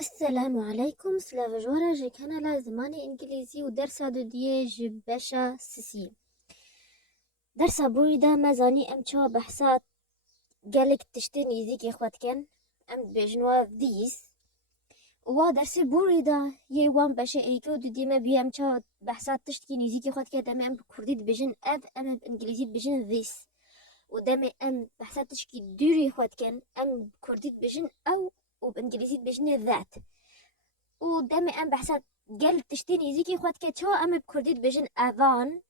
السلام عليكم سلاف جوارا جي كنالا زماني انجليزي ودرسا دو ديه جي باشا سسي درسا بوريدا مازاني ام چوا بحثات قالك تشتني زيك اخوات كان ام بجنوا ذيس وا درسي بوريدا يوان باشا ايكو دو ديما بي ام چوا بحثات تشتكي زيك اخوات كان ام بكرديد بجن اف ام بانجليزي بجن ذيس ودامي ام بحثات تشكي دوري اخوات كان ام بكرديد بجن او وبانجليزي بجن ذات ودامي ام بحثات قال تشتيني زيكي خوات كاتشو ام بكرديت بجن اذان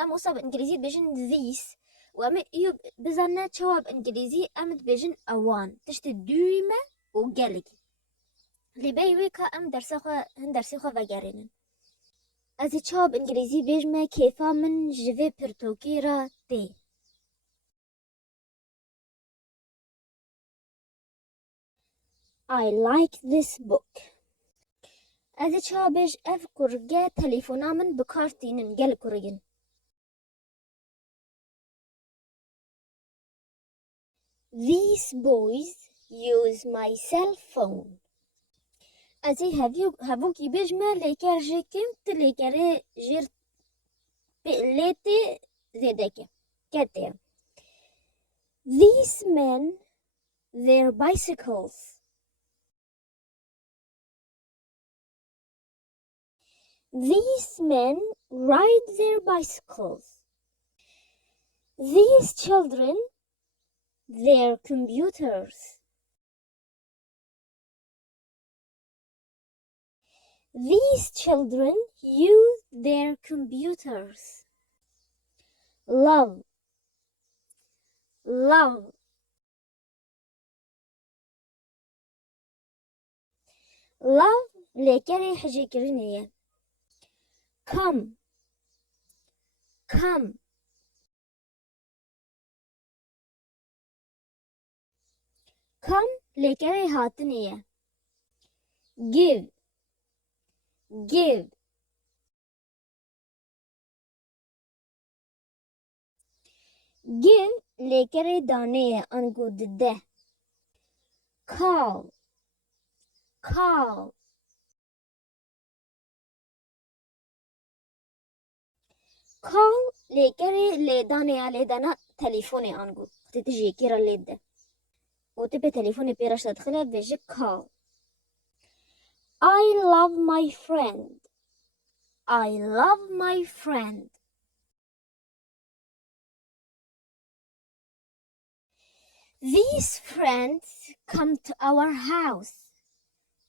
ام وصاب انجليزي بجن ذيس وام يوب بزنا تشوا بانجليزي ام بجن اوان تشتي دويمه وقالك اللي بيويكا ام درسي خو فاقارين ازي تشوا بانجليزي بجمه كيفا من جفي pirtokira تي I like this book. از چابش اف کرگه تلفنامن بکارتینن گل کرگن. These boys use my cell phone. از هفو کی بجمه لیکر جکم تلیکر جر لیتی زیدکه کته. These men their bicycles. These men ride their bicycles. These children, their computers. These children use their computers. Love. Love. Love lekere hajikiriniye. Come. Come. Come lekere hatiniye. Give. Give. Give lekere daneye angudde. Call. Call. Call lekere ledana telefone angu tiji kira lede وتبي تليفوني بيرش تدخلها بيجي call. I love my friend. I love my friend. These friends come to our house.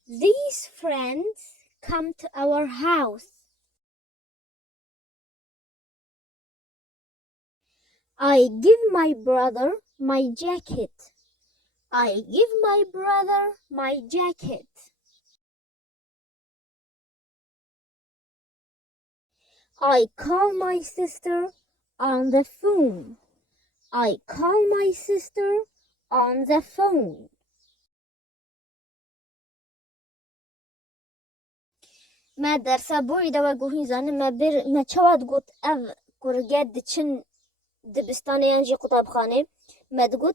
These friends come to our house. I give my brother my jacket. I give my brother my jacket. I call my sister on the phone. I call my sister on the phone. ما درسا بوي دوا قوهين زانه ما چواد قوت اف قرقات دچن دبستانه ينجي قطاب خانه ما تقول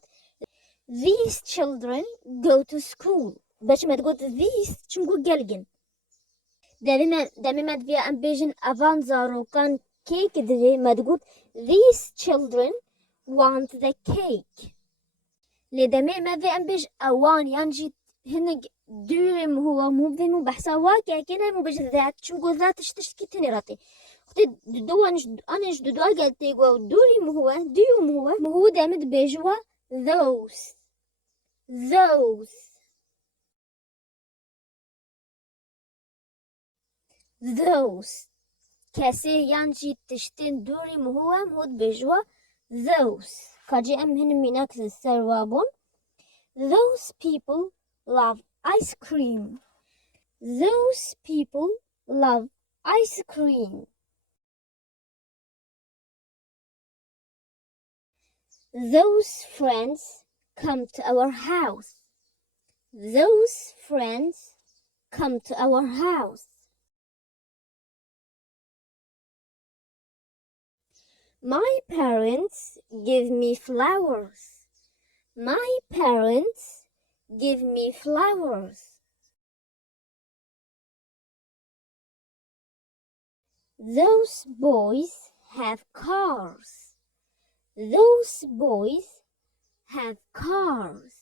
these children go to school باش ما تقول these چونكو قلقن دامي ما تبيا ام بيجن افان زاروكان كيك دبي ما تقول these children want the cake لدامي ما في ام بيج اوان ينجي هنق دورم هو مو في مو بحسا واقع كنا مو بيج ذات چونكو ذات تشتكي تنيراتي أنا جدوا قالت يقول دوري مو هو دامد بيجوا those كاسي يانجي تشتين دوري مو بيجوا those كاجي أم هن ميناكس السروابون. Those people love ice cream. Those people love ice cream. Those friends come to our house. Those friends come to our house. My parents give me flowers. My parents give me flowers. Those boys have cars. Those boys have cars.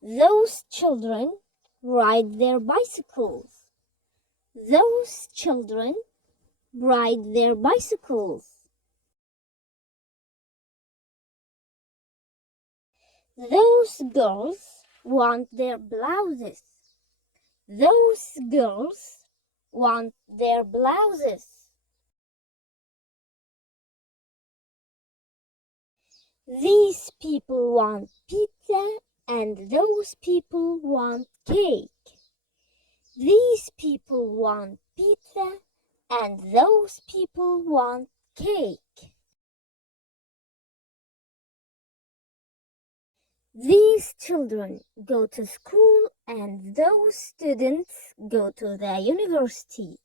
Those children ride their bicycles. Those children ride their bicycles. Those girls want their blouses. Those girls want their blouses. These people want pizza and those people want cake. These people want pizza and those people want cake. These children go to school and those students go to the university.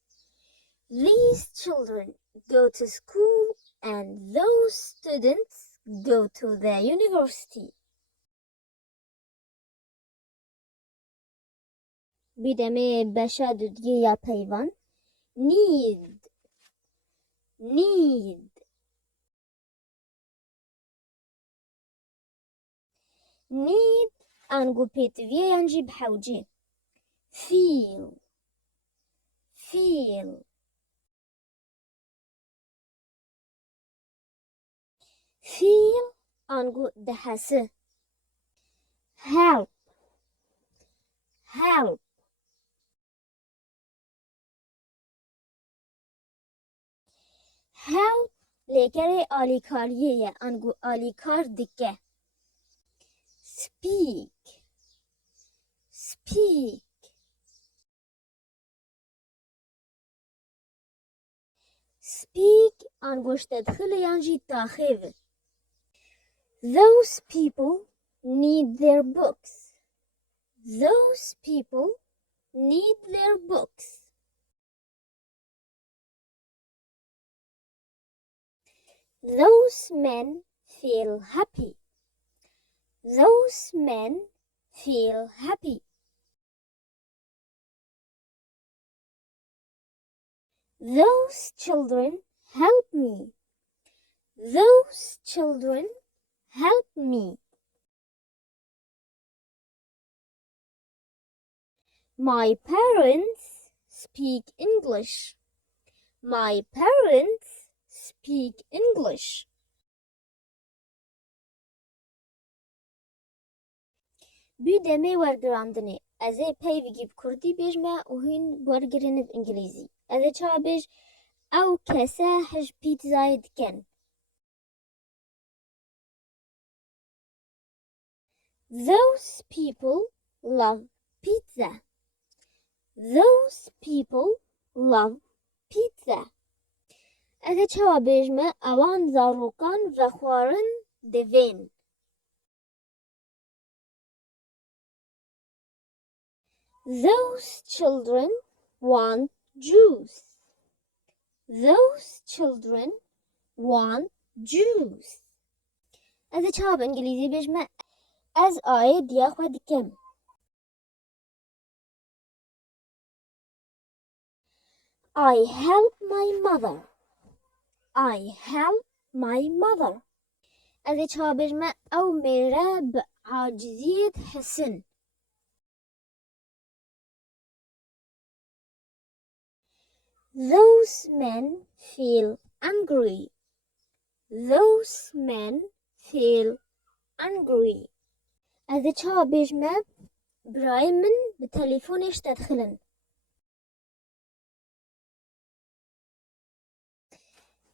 These children go to school and those students go to the university. بیدمه بشا دودگی یا پیوان need انگو پیتویه ینجی بحوجی feel انگو دهسه help لیکره آلیکاریه انگو آلیکار دکه speak انگوش تدخل ینجی تاخیوه Those people need their books. Those people need their books. Those men feel happy. Those men feel happy. Those children help me. Those children help me. My parents speak English. My parents speak English. بیدمه ورگراندنه ازه پیوگی بکردی بیجمه و هین ورگرنه بانگلیزی ازه چا بیج او کسه هج پیتزای دکن Those people love pizza. Those people love pizza. ازه چا بیجمه اوان زاروکان و خوارن دوین Those children want juice. Those children want juice. از چه به انگلیسی بجمع از آیه دیا خود کم I help my mother. I help my mother. از چه بجمع او میره به عاجزیت حسن Those men feel angry. Those men feel angry. از چه بجمع برای من به تلفنش تدخلن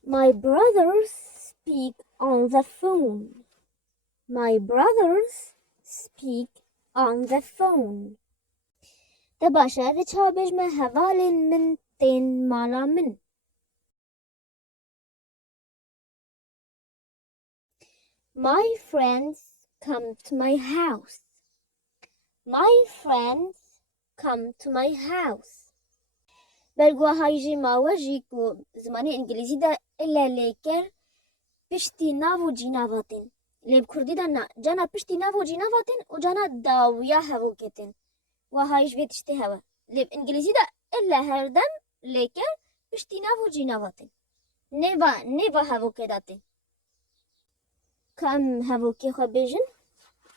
My brothers speak on the phone. My brothers speak on the phone. تباشا از چه بجمع حوال من تین مالا من My friends come to my house. My friends come to my house. بلگوه هایجی ماوجی که زمانی انگلیزی دا الا لیکر پشتی ناو جیناواتین لیب کردی دا نا جانا پشتی ناو جیناواتین و جانا داویا هوا کتین و هایج ویتشتی هوا لب إنجليزي دا إلا هردم لكن بشتيناف وجينافاتي نيفا هافو كداتي كم هافو كي خبيجن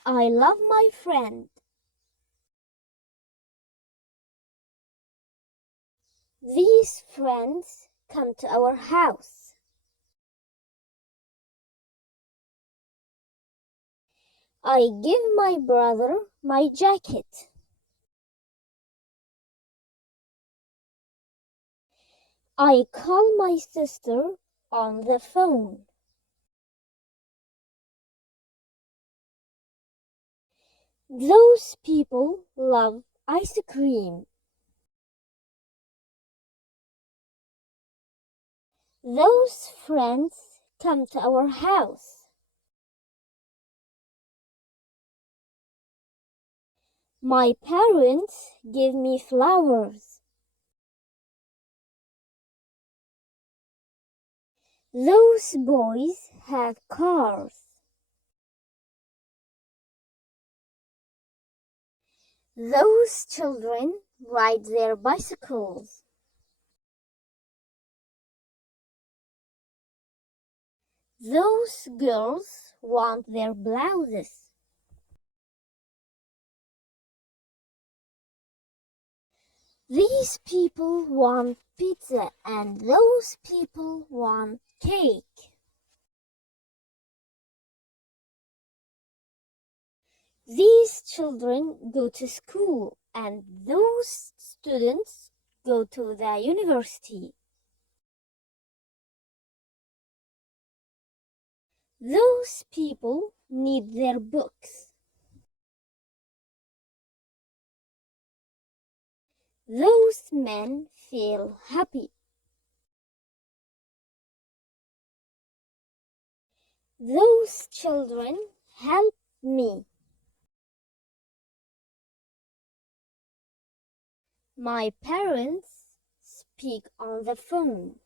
I love my friend. These friends come to our house. I give my brother my jacket. I call my sister on the phone. Those people love ice cream. Those friends come to our house. My parents give me flowers. Those boys have cars. Those children ride their bicycles. Those girls want their blouses. These people want pizza and those people want cake. These children go to school and those students go to the university. Those people need their books. Those men feel happy. Those children help me. My parents speak on the phone.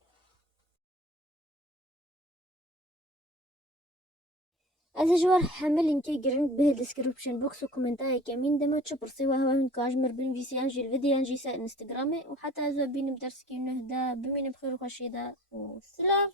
أزجور حمل لينكا جرين به الديسكريبشن بوكس وكومنتاي كمين دمو تشبرسي وهوا من كاجمر بين فيسي انجي الفيديو انجي انستغرامي وحتى ازوا بين بدرس كي نهدا بمين بخير وخشيدا وسلام.